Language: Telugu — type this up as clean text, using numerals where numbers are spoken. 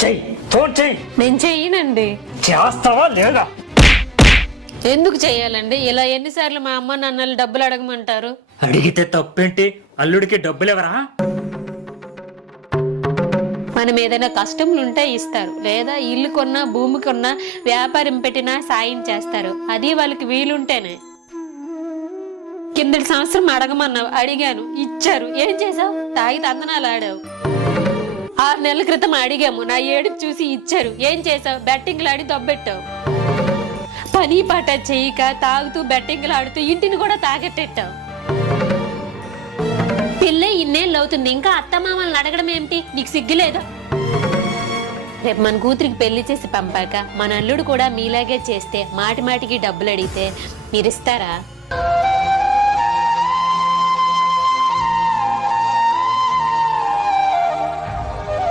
చెయ్యి ఫోన్ చెయ్యి. నేను చెయ్యనండి. చేస్తావా లేదా? ఎందుకు చెయ్యాలండి? ఇలా ఎన్నిసార్లు మా అమ్మ నాన్నలు డబ్బులు అడగమంటారు? అడిగితే తప్పేంటి? అల్లుడికి డబ్బులు ఎవరా? మనం ఏదైనా కష్టములు ఉంటే ఇస్తారు, లేదా ఇల్లు కొన్నా భూమి కొన్నా వ్యాపారం పెట్టినా సాయం చేస్తారు. అది వాళ్ళకి వీలుంటేనే. కిందటి సంవత్సరం అడగమన్నావు, అడిగాను, ఇచ్చారు. ఏం చేసావు? తాగి తందనాలు ఆడావు. 6 నెలల క్రితం అడిగాము, నా ఏడుపు చూసి ఇచ్చారు. ఏం చేసావు? బెట్టింగ్లు ఆడి దొబ్బెట్టావు. పని పాట చేయక తాగుతూ బెట్టింగ్లు ఆడుతూ ఇంటిని కూడా తాగెట్టెట్టావు. పిల్ల ఇన్నేళ్ళు అవుతుంది, ఇంకా అత్తమామల్ని అడగడం ఏమిటి? నీకు సిగ్గులేదా? రేపు మన కూతురికి పెళ్లి చేసి పంపాక మన అల్లుడు కూడా మీలాగే చేస్తే మాటి మాటికి డబ్బులు అడిగితే మీరిస్తారా?